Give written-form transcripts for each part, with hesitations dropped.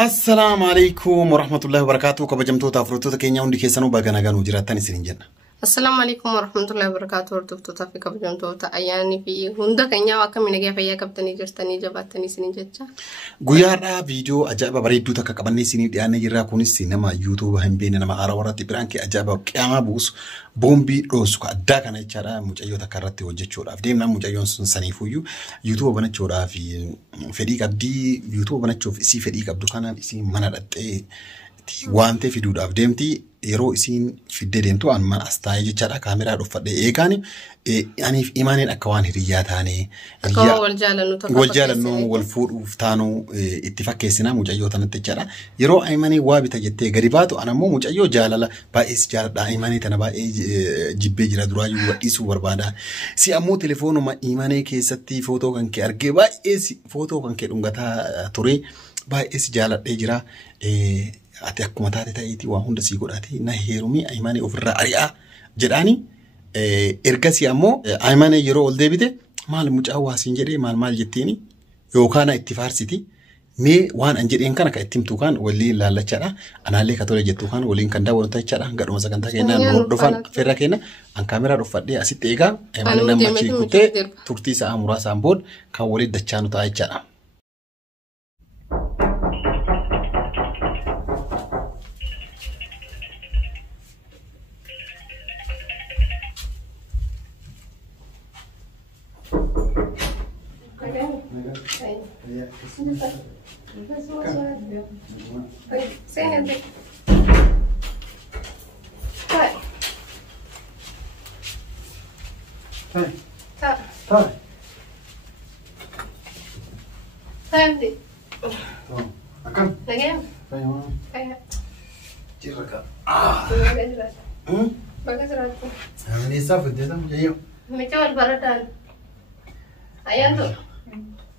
السلام عليكم ورحمة الله وبركاته. كبجمتو تافروتو تكينيا وندي كيسانو باغانا غانو جراتاني سرينجنا. السلام عليكم ورحمة الله وبركاته. وردفتو تافي كبجمتو تا أياني في هندا كينيا واكا منجي فيا كبتني جرتني جباتني سرينجتشا. غيارا فيديو أجابة بريدو تاكا كباني سيني ديانا جرا كوني سينما يوتيوب هنبين نما آراورا تبرانكي أجابة كياما بوس بومبي روسوكا أداكا نيچارا مجايو تاكاراتي وجيچورا فديمنا مجايون سنسانيفويو يوتيوب بناچورا في فديك أبدي يوتيوب بناچوف إسي فديك أبدو كانا إسي منادت وانتي في دود أفديمتي يرو إسين في الدينتو عن ما أستايج جرا كاميرا رفض إيكاني يعني في إيمان الأكوان هرياتاني والجالنو والفور وفتانو اتفاق كيسنا مجايو تنتجرا يرو إيماني وابتا جتة غريباتو أنا مو مجايو جاللا بايس جالا إيماني تنبا جيبي جرا درايو وإيسو بربادا سي أمو تليفونو ما إيماني كيستي فوتو كان كأرجع بايس فوتو كان كأنغتا توري بايس جالا إجرا ati akkuma taate ta'eeti waa hunda sii godhaati na heerumii aymaanii ofirraa ari'aa jedhaani ergasii ammoo aymaanii yeroo ol deebite maal mucaa waasiin jedhee maal jetteeni yookaan itti faarsiti mee waan an jedheen kana ka ittimtu kan waliin laallachaadha anaallee ka tole jettu kan waliin kan daawwatu tachaadha gadhuma sagantaa keenyaan hordofan ferra keenya an kaameraa dhuffadhee asitti eegaa aymaanii nama chiikutee turtii sa'a muraasaan booda kan waliin dachaanu ta'a jechaadha.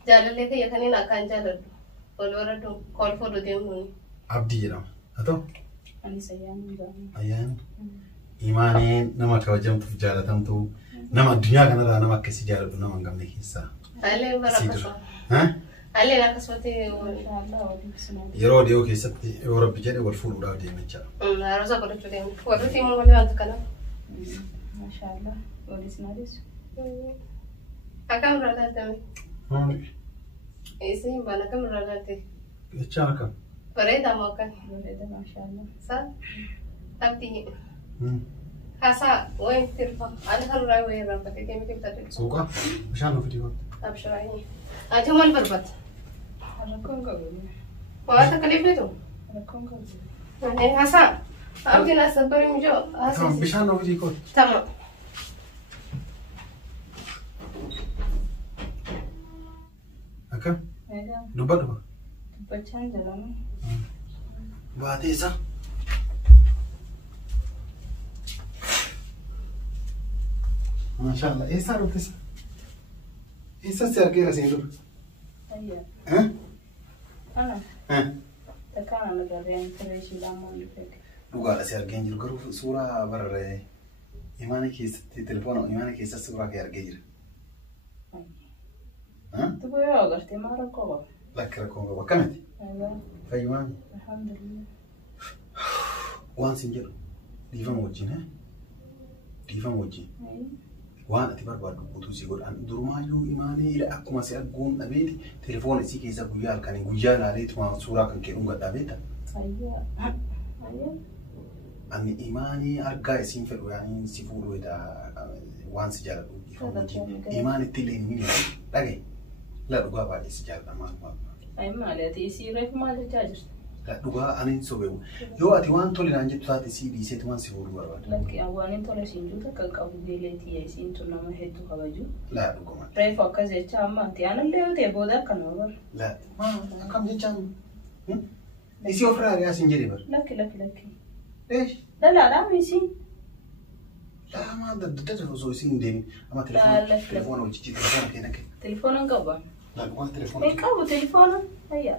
Jalan itu ya kan ini akan jalan. Kalau orang tu call for dia pun. Abdi je nama, atau? Ani sayang juga. Ayan. Imani nama kau jam tu jalan tentu. Nama dunia kan ada nama kesi jalan tu nama angam ni kisah. Ale berapa? Hah? Ale nak sesuatu. Yero dia kisah orang bicara orang full udah dia macam. Harus aku tu dia. Waktu tu mau boleh ada kan? Masya Allah. Boleh senaris. Akan berada dalam. Isi mana kan berada di? Macam apa? Berada makan. Berada Masya Allah. Sah? Tapi hasa, wain terfah. Ada hal lain wain rapat. Ini kita tadi. Suka? Macam apa video? Absyar ini. Aja mal berbat. Rakon kau ni. Wah, tak kalip itu. Rakon kau. Ini hasa. Abdi nasi beri mujo. Hasa. Macam apa video? Tamam. Akka? Duba. Bacaan jalan. Baate isa. Mashallah. Esa rute isa. Esa se argera sin dur. Ayya. Ana. Takana nagariyan fresh lamon dufek. Duga la se argen jiru garu sura barre. Imani keessatti telefoona imani keessa sura ke argejira. Tu puoi agarti mara koba. Lakra koba bakamati. Aywa. Fayman. Alhamdulillah. Wan sinjir. Diva mojin ha? Diva mojin. Wan ati barbadu butu si god an durmayu imani ila akuma si agun nabeti telefoon si keessa guyyaa kan guyyaa laalee tuma suuraa kan kee dhunga dhaabeta. Ayya. Ayya. Ani imani argaa isin fedhu yaani si fuudhu ida wan si jala imani tileen mini dhage. La dhugaa baay'ee si jaalladha maal. Ay maali ati isii reefu maal jechaa jirtu? La dhugaa ani sobeewu. Yoo ati waan tole naan jettu taate si dhiiseetu waan si fuudhuu barbaada. Lakki waan hin tole siin juuta kan qabu beeleetii isiin tun nama hedduu kabaju. La dhuguma. Reefu akkas jechaa amma ati aanallee yoo ta'e booda akkana bar. La akkam jechaan isii ofirraa ari'aa siin jedhee bar. Lakki. Eesh. Lalaadhaa isiin. Lama dadda osoo isiin deemin amma telefoona hojjechi telefoona keenya kee. Telefoona qaba. La dhugaa telefoona. Hin qabu telefoona. Ayya.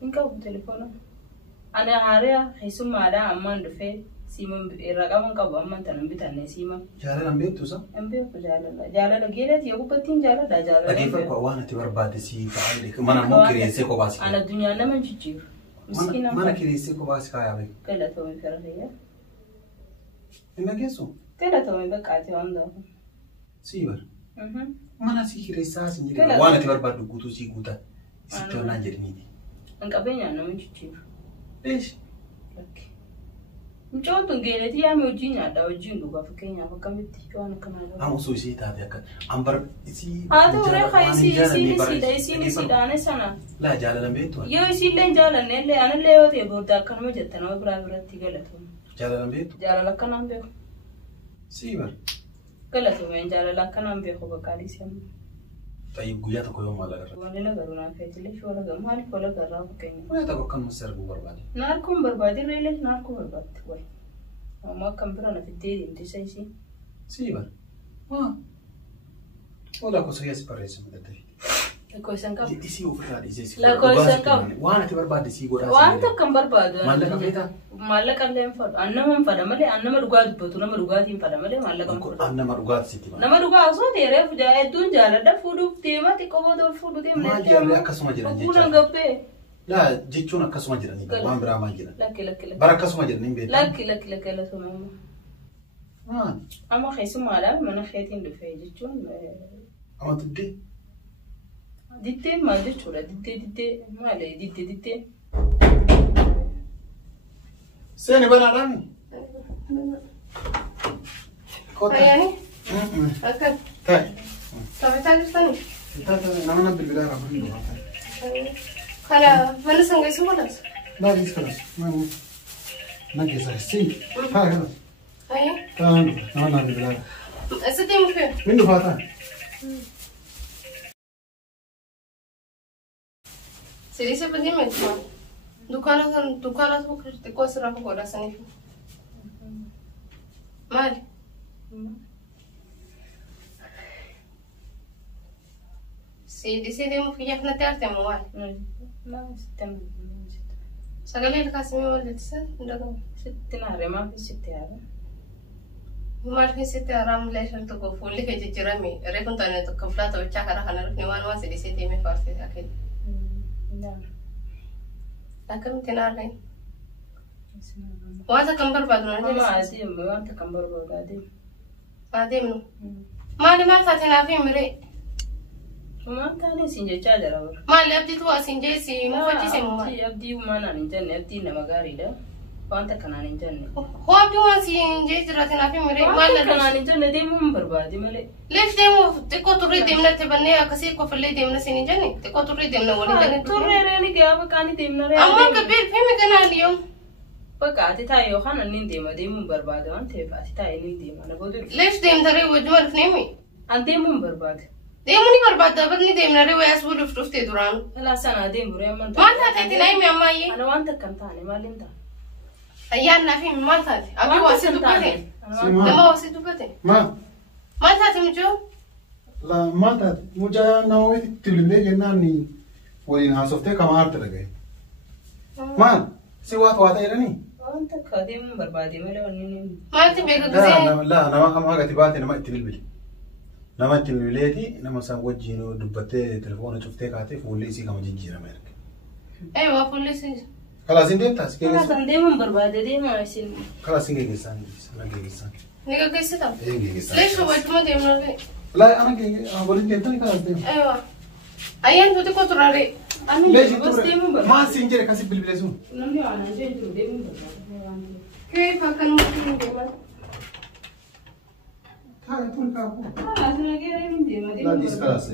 Hin qabu telefoona. Ana haaraa keessummaadhaa ammaan dhufee Siima raqaman qabu amma tan bitanne siima. Jaalallaan beektu sa? An beeku jaalala geelati yoo gubbattiin jaalala jaalala. Dhaggeeffatu waan ati barbaade si ta'aa mana immoo kireessee kophaa si. Ana addunyaa nama jijjiiru. Miskiina. Mana kireessee kophaa si kaayaa beeku. Galatoomii fira fayyaa. Hin dhageessu? Galatoomii baqqaatee waan ta'u. Si bar. Mana si kireessaa si jedhama waan ati barbaaddu guutuu si guutaa. Si toonaan jedhaniiti. An qabeenyaan nama jijjiiru. Beesh. Mucaan geelati yaa hojii nyaadhaa hojiin dhugaa fakkeenyaaf akkamitti waan akkanaa Amu osoo ishee taate akka ambar isii. Haa ta'u reefa isiidhaane sana. Laa jaalalan beektu. Yoo isiillee jaalanne illee anillee yoo ta'e booda akkanuma jetta nama biraa biratti galatoomne. Jaalalan beektu. Jaalala akkanaan beeku. Si bar. Galatoomeen jaalala akkanaan beeku baqqaalii seenuu. Tayyib guyyaa tokko yoo maal agarra? Wanni lagaruu naaf feetillee shoora gamu maaliif wal agarraa fakkeenyaaf. Guyyaa tokko akkanuma si arguu barbaade. Naarkuun barbaade reelee naarkuu barbaadde wayi. Amma akkam bira na fiddee deemte isa isii. Si bar. Haa. Ola ko sayas paresa mudate. Lakoo isan qabu. Isii ofirraa dhiisee si. Lakoo isan qabu. Waan ati barbaadde si godhaa. Waan tokko hin barbaadu. Maallaqa feetaa? Maallaqa illee hin fadhu. Annama hin fada malee annama dhugaa dubbatu nama dhugaatii hin fada malee maallaqa hin fadhu. Annama dhugaati sitti maal? Nama dhugaa osoo ta'e hedduun jaaladha fuudhuuf deema xiqqoo booda fuudhu deemnee. Maal jaallee akkasuma jiran jecha. Fuudhan gabbee. Laa jechuun akkasuma jiranii waan biraa maal jiran? Lakki. Bara akkasuma jiranii hin beektan? Lakki lasuma. Maan? Amma keessummaadhaan mana keetiin dhufee jechuun. Amma tuddee? Diddeen maal jechuudha? Diddee maali? Diddee. Seeni banaadhaan? Ayyaani? Akka. Taa'e. Taphataa jirtanii? Nama na bilbilaa irraa fuudhuu dha. Kana mana sangeessuu godhas? Laafis kanas. Naggeessaa. Si. Taa'e kanas. Ayyi? Taa'e nama na bilbilaa irraa. Eessa deemu fe'u? Min dhufaa taa'e. Sirisa bandi meeshaa. Dukkaana tokko xiqqoo asirraa fagoodhaa saniif. Maali? Sidisii deemuuf iyyaaf natti argamu maali? Sagalee ilkaasimee wal jettisan hin dhagahu. Sitti naaree maaf sitti yaada? Maal keessatti haram leeshan tokko fuulli kee jijjiirame reefun taane tokko fulaata bichaa karaa kana dhufne waan sidisii deemee faarsee akkee. Akkamitti naarreen? Wanta kan barbaadu na jedhesi. Wanta kan barbaadu adeemu. Adeemnu. Maali maal taate naaf himiree? Maal taane siin jechaa jira bara. Maali abdiitu asiin jeesi mufachiise mumaa. Abdii umaanaan hin jenne abdiin nama gaariidha. Wanta kanaan hin jenne. Hoo abdii waan siin jee jiraate naaf himiree. Wanta kanaan hin jenne deemuu hin barbaade malee. Leef deemuuf xiqqoo turrii deemnatti bannee akkasii qofallee deemna siin hin jenne xiqqoo turrii deemna waliin jenne. Turree reeni gaafa qaanii deemna reeni. Amma gabbee fimi ganaan yoo. Bakka ati taa'e yookaan anni hin deema deemuu hin barbaade waan ta'eef ati taa'e ni deema na booda. Leef deemtaree wajjuma dhufneemi. An deemuu hin barbaade. Deemuu ni barbaadda bakni deemnaree wayaas buluuf dhuftee duraan. Ilaa sana deemu ree amanta. Maal taateetti naa himi ammayyee? Ana wanta kan taane maaliin ta'a? Ayyaan naaf himi maal taate? Abdii waasii dubbate? Nama waasii dubbate? Maal taate mucoo? Maal taate? Mucaa nama itti bilbilee jennaan waliin haasoftee kama aarte dhagaye. Maal? Si waa ta'edhanii? Wanta akka deemuu hin barbaade malee wanni ni. Maalti beeka gisee? Laa nama amma gati baate nama itti bilbile. Nama itti bilbileeti nama isaan wajjin dubbattee telefoona cuftee kaatee fuulli isii kama jijjiirame erge. Waa fuulli isii. Kalaasiin deemtaa si geggeessaa? Kalaasaan deemuu hin barbaade deemaa isin. Kalaasiin geggeessaa na geggeessaa. Ni geggeessitaa? Geggeessaa. Leeshu wajjuma deemnaree. Laa ana waliin deemtanii kalaas deemu. Ayyaan tuuti koturaree. Leeshu turre maal siin jedhe kasi bilbilee sun? Namni waan ajee jiru deemuu hin barbaade. Kee fakkanumatti hin deeman. Taa'e turi kaafu. Kalaas nagee hin deema deemuu. Laadis kalaas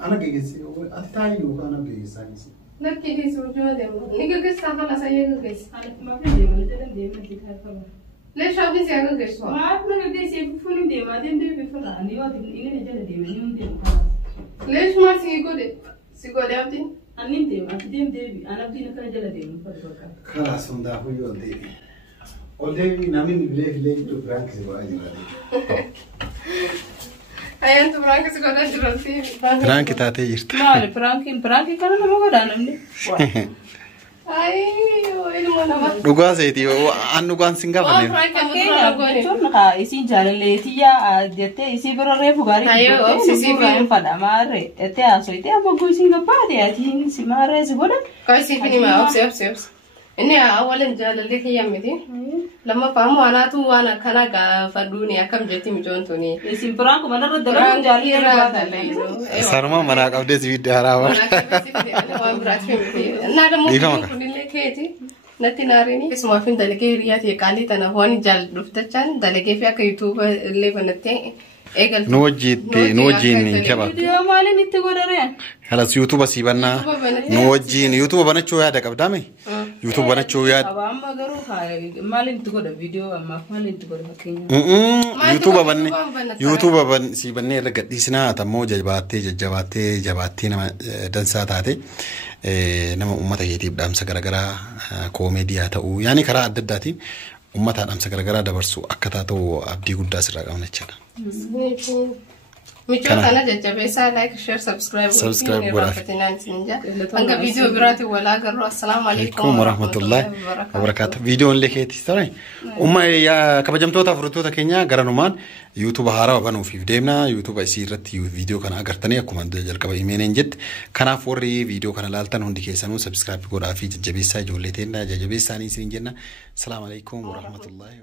ana geggeessi ati taa'e yookaan ana geggeessaa nisi. Lakki deessi wajjuma deemu. Ni geggeessaa kalaas ayyee geggeessa. Ani kuma fi deema jedhan deema jitaa qaba. Leeshu abdii si haa geggeessu. Maaf na geggeessi fufuun hin deema deemtee bifata ani yoo inni jala deema ni hin deemu kalaas. Leeshu maal si godhe? Si godhe abdiin? Ani deema ati deemi ana abdiin akkana jala deemu fakkaata. Kalaas hundaafuu yoo deemi. Ol deemi namni bilbilee filee jiru biraan kisi godhaa jira. Ayyaan tu biraan kisi godhaa jirti. Firaanki taatee jirta. Maali firaankiin kana nama godhaa namni. Ayyoo ilmu Dhugaa seeti an dhugaan sin gaafanne. Jechuun haa isiin jaalalleetiyyaa jettee isii bira reefu gaarii gootee fadhamaarre jettee haasoyitee abbaggoo isiin gabbaate atiin si maarree si godhan. Kaisi fini ma obsi. Inni awalan jaalallee kiyyaa miti. Lama faamu anaatu waan akkana gaafadhuuni akkam jetti mijoontuuni. Isin biraan kuma narra dabaluun jaalallee. Saruma manaa qabdee si bidda haraawaa. Waan biraatti miti. Naa dammoo kunillee keeti. Natti naarini. Keessumaa fi dalagee hiriyaa ta'e qaalii tana waan jaalladhuftachaan dalagee fi akka YouTube illee banattee eegaltu. Nu wajjin jaba. Viidiyoo maaliin itti godhareen? Halas YouTube si banna. Nu wajjin YouTube banachuu yaada qabdaame. YouTube banachuu yaada. Amma garuu maaliin itti godha viidiyoo ammaaf maaliin itti godha fakkeenya. YouTube banne si bannee irra gadhiisnaa tammoo jajjabaattee nama dansaa taate. Nama ummata keetiif dhaamsa garagaraa koomeediyaa ta'uu yaani karaa adda addaatiin ummata dhaamsa garagaraa dabarsu akka taatu abdii guddaa sirraa qabna jechuudha. Michoo kana jajjabeessaa like share subscribe godhaa. Hanga viidiyoo biraatiin walaa agarru. Assalaamu alaikum warahmatullahi wabarakatuh. Viidiyoon illee keetis ta'e umma kabajamtoota furtuuta keenya garanumaan YouTube haaraa banuufiif deemna. YouTube isii irratti viidiyoo kana agartanii akkuma jalqaba himeen jette kanaaf warri viidiyoo kana laaltan hundi keessanuu subscribe godhaa fi jajjabeessaa ijoollee teenya jajjabeessaanii isin jenna. Assalaamu alaikum warahmatullahi